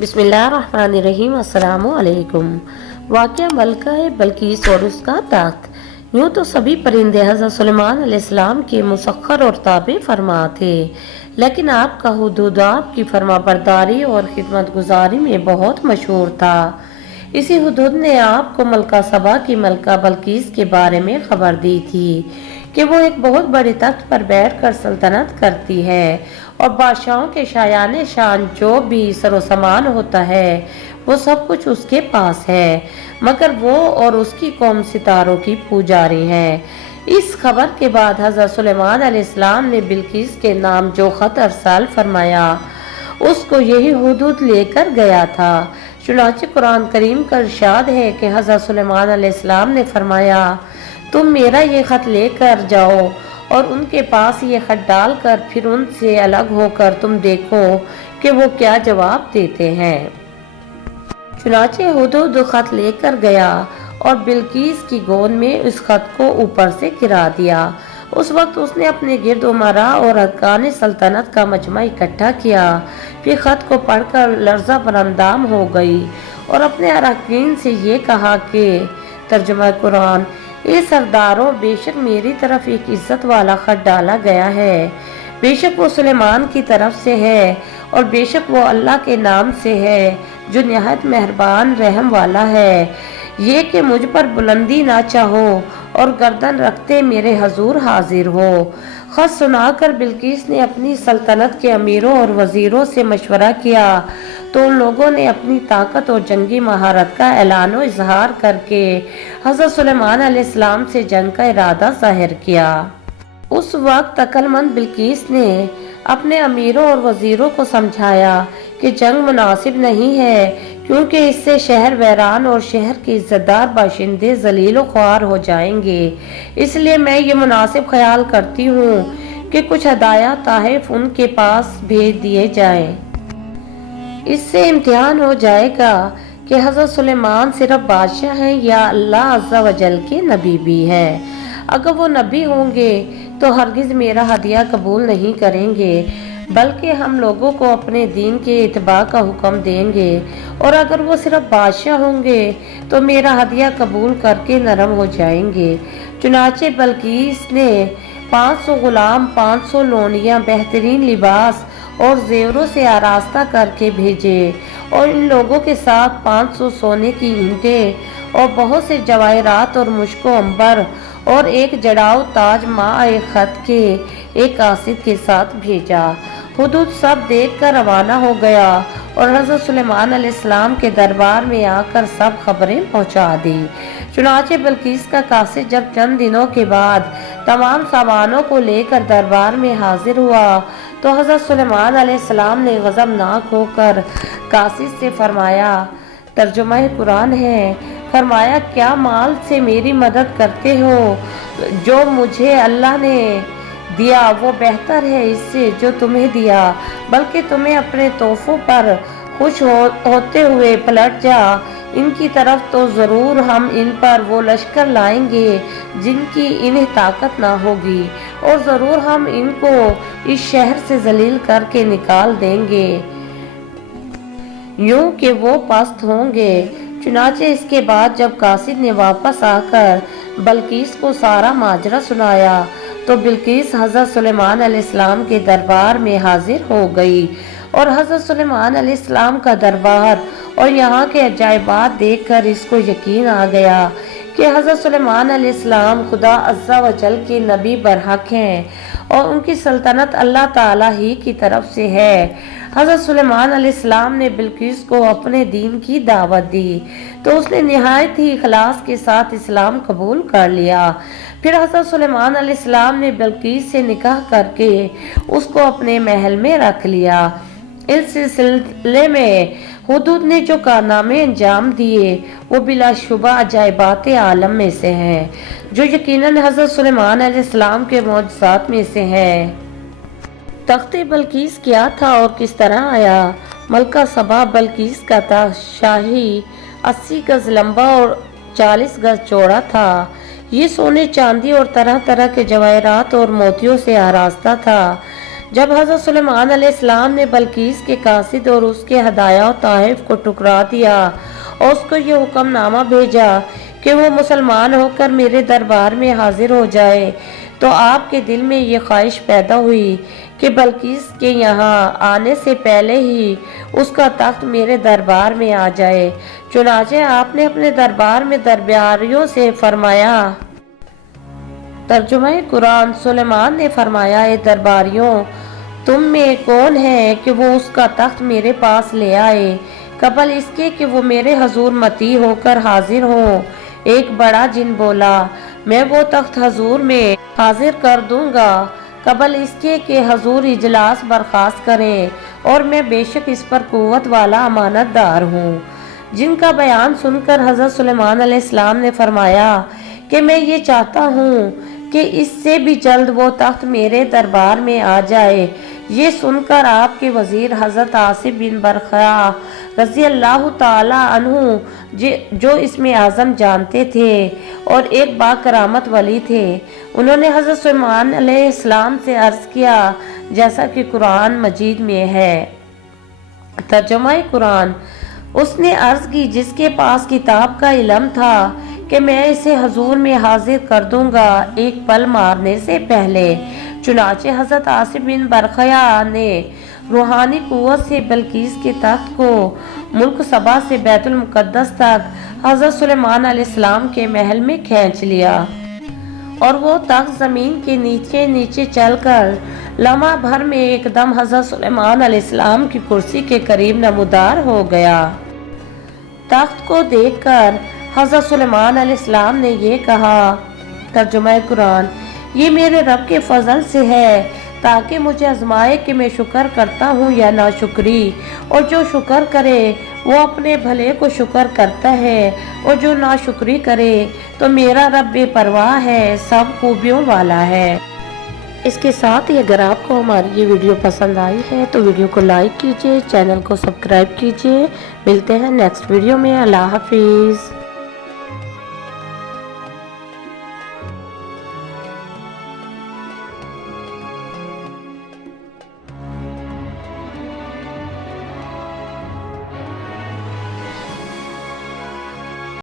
बिस्मिल्लाहिर्रहमानिर्रहीम। अस्सलामु अलैकुम। वाक़या मलका है बल्कीस और उसका तख्त। यूँ तो सभी परिंदे हज़रत सुलेमान अलैहिस्सलाम के मुसख्खर और ताबे फरमा थे, लेकिन आपका हुदूद आपकी फरमाबरदारी और खिदमत गुजारी में बहुत मशहूर था। इसी हुदूद ने आपको मलका सबा की मलका बल्कीस के बारे में खबर दी थी कि वो एक बहुत बड़े तख्त पर बैठकर सल्तनत करती है और बादशाहों के शायाने शान जो भी सरोसमान होता है वो सब कुछ उसके पास है, मगर वो और उसकी कौम सितारों की पुजारी है। इस खबर के बाद हज़रत सुलेमान अलैहिस्सलाम ने बिल्किस के नाम जो खत अरसाल फरमाया उसको यही हुदूद लेकर गया था। चुनांचे कुरान करीम का इरशाद है कि हज़रत सुलेमान अलैहिस्सलाम ने फरमाया, तुम मेरा ये खत लेकर जाओ और उनके पास ये खत डालकर फिर उनसे अलग होकर तुम देखो कि वो क्या जवाब देते हैं। चुनांचे हुदूद खत लेकर गया और बिल्किस की गोद में उस खत को ऊपर से गिरा दिया। उस वक्त उसने अपने गिर्द उमरा और अरकान सल्तनत का मजमा इकट्ठा किया। फिर खत को पढ़कर लर्जा बरंदाम हो गई और अपने अरकान से ये कहा कि तर्जुमा कुरान, ये सरदारों, बेशक मेरी तरफ एक इज्जत वाला खत डाला गया है। बेशक वो सुलेमान की तरफ से है और बेशक वो अल्लाह के नाम से है जो निहायत मेहरबान रहम वाला है। ये कि मुझ पर बुलंदी ना चाहो और गर्दन रखते मेरे हजूर हाजिर हो। खत सुनाकर बिल्किस ने अपनी सल्तनत के अमीरों और वजीरों से मशवरा किया तो उन लोगों ने अपनी ताकत और जंगी महारत का ऐलान और इजहार करके हज़रत सुलेमान अलैहिस्सलाम से जंग का इरादा जाहिर किया। उस वक्त अक्लमंद बिल्किस ने अपने अमीरों और वजीरों को समझाया कि जंग मुनासिब नहीं है, क्योंकि इससे शहर वैरान और शहर के इज्जतदार बाशिंदे जलीलो ख्वार हो जाएंगे। इसलिए मैं ये मुनासिब ख्याल करती हूँ कि कुछ हदाया ताहिफ उनके पास भेज दिए जाएं। इससे इम्तिहान हो जाएगा कि हज़रत सुलेमान सिर्फ बादशाह हैं या अल्लाह अज़्ज़ा वजल के नबी भी हैं। अगर वो नबी होंगे तो हरगिज़ मेरा हदिया कबूल नहीं करेंगे, बल्कि हम लोगों को अपने दीन के इत्बा का हुक्म देंगे, और अगर वो सिर्फ बादशाह होंगे तो मेरा हदिया कबूल करके नरम हो जाएंगे। चुनाचे बल्कीस ने 500 गुलाम, 500 लोनियां, बेहतरीन लिबास और जेवरों से आरास्ता करके भेजे और इन लोगों के साथ 500 सोने की ईंटें और बहुत से जवाहरात और मुश्को अंबर और एक जड़ाऊ ताज माए खत के एक कासिद के साथ भेजा। हुदूद सब देखकर रवाना हो गया और हज़रत सुलेमान अलैहिस्सलाम के दरबार में आकर सब खबरें पहुंचा दी। चुनाचे बल्कीस का कासिद जब चंद दिनों के बाद तमाम सामानों को लेकर दरबार में हाजिर हुआ तो हज़रत सुलेमान अलैहिस्सलाम ने गज़बनाक होकर कासिद से फरमाया, तर्जुमा कुरान है, फरमाया, क्या माल से मेरी मदद करते हो? जो मुझे अल्लाह ने दिया वो बेहतर है इससे जो तुम्हें दिया, बल्कि तुम्हें अपने तोहफों पर खुश होते हुए पलट जा। इनकी तरफ तो ज़रूर हम इन पर वो लश्कर लाएंगे जिनकी इन्हें ताकत ना होगी, और ज़रूर हम इनको इस शहर से जलील करके निकाल देंगे यूं कि वो पस्त होंगे। चुनाचे इसके बाद जब कासिद ने वापस आकर बल्कीस को सारा माजरा सुनाया तो बिल्किस हज़रत सुलेमान अलैहिस्सलाम के दरबार में हाजिर हो गई और हज़रत सुलेमान अलैहिस्सलाम का दरबार और यहाँ के अजायबात देखकर इसको यकीन आ गया कि हज़रत सुलेमान अलैहिस्सलाम खुदा अज़्ज़ा वजल के नबी बरहक हैं और उनकी सल्तनत अल्लाह ताला ही की तरफ से है। हज़रत सुलेमान अलैहिस्सलाम ने बिल्किस को अपने दीन की दावत दी तो उसने निहायत ही इखलास के साथ इस्लाम कबूल कर लिया। फिर हज़रत सुलेमान अलैहिस्सलाम ने बिल्किस से निकाह करके उसको अपने महल में रख लिया। इस सिलसिले में हुदूद ने जो कारनामे अंजाम दिए वो बिलाशुबा अजायबात आलम में से हैं, जो यकीनन हज़रत सुलेमान अलैहिस्सलाम के मौजज़ात में से हैं। तख्ते बल्कीस क्या था और किस तरह आया? मलका सबा बल्कीस का तख्त शाही 80 गज लंबा और 40 गज चौड़ा था। ये सोने, चांदी और तरह तरह के जवाहरात और मोतियों से आरास्ता था। جب حضرت سلیمان علیہ السلام نے بلقیس کے قاصد اور اس کے ہدایہ و تحائف کو ٹکرا دیا اور اس کو یہ حکم نامہ بھیجا کہ وہ مسلمان ہو کر میرے دربار میں حاضر ہو جائے، تو آپ کے دل میں یہ خواہش پیدا ہوئی کہ بلقیس کے یہاں آنے سے پہلے ہی اس کا تخت میرے دربار میں آ جائے۔ چنانچہ آپ نے اپنے دربار میں درباریوں سے فرمایا۔ ترجمہ قرآن۔ سلیمان نے فرمایا، اے درباریوں، تم میں کون ہے کہ وہ اس کا تخت میرے پاس لے آئے قبل اس کے کہ وہ میرے حضور مطیع ہو کر حاضر ہوں۔ ایک بڑا جن بولا، میں وہ تخت حضور میں حاضر کر دوں گا قبل اس کے کہ حضور اجلاس برخاست کریں، اور میں بے شک اس پر قوت والا امانت دار ہوں۔ جن کا بیان سن کر حضرت سلیمان علیہ السلام نے فرمایا کہ میں یہ چاہتا ہوں کہ اس سے بھی جلد وہ تخت میرے دربار میں آ جائے۔ یہ سن کر آپ کے وزیر حضرت عاصم بن برخا رضی اللہ تعالی عنہ، جو اسم اعظم جانتے تھے اور ایک با کرامت ولی تھے، انہوں نے حضرت سلیمان علیہ السلام سے عرض کیا جیسا کہ قرآن مجید میں ہے۔ ترجمہ قرآن۔ اس نے عرض کی، جس کے پاس کتاب کا علم تھا کہ میں اسے حضور میں حاضر کر دوں گا ایک پل مارنے سے پہلے۔ چنانچہ حضرت عاصم بن برخیا نے روحانی قوت سے بلقیس کے تخت کو ملک سبا سے بیت المقدس تک حضرت سلیمان علیہ السلام کے محل میں کھینچ لیا، اور وہ تخت زمین کے نیچے نیچے چل کر لمحہ بھر میں ایک دم حضرت سلیمان علیہ السلام کی کرسی کے قریب نمودار ہو گیا۔ تخت کو دیکھ کر حضرت سلیمان علیہ السلام نے یہ کہا۔ ترجمہ قرآن۔ یہ میرے رب کے فضل سے ہے تاکہ مجھے آزمائے کہ میں شکر کرتا ہوں یا ناشکری، اور جو شکر کرے وہ اپنے بھلے کو شکر کرتا ہے، اور جو ناشکری کرے تو میرا رب بے پرواہ ہے، سب خوبیوں والا ہے۔ اس کے ساتھ ہی اگر آپ کو ہماری یہ ویڈیو پسند آئی ہے تو ویڈیو کو لائک کیجیے، چینل کو سبسکرائب کیجیے۔ ملتے ہیں نیکسٹ ویڈیو میں۔ اللہ حافظ۔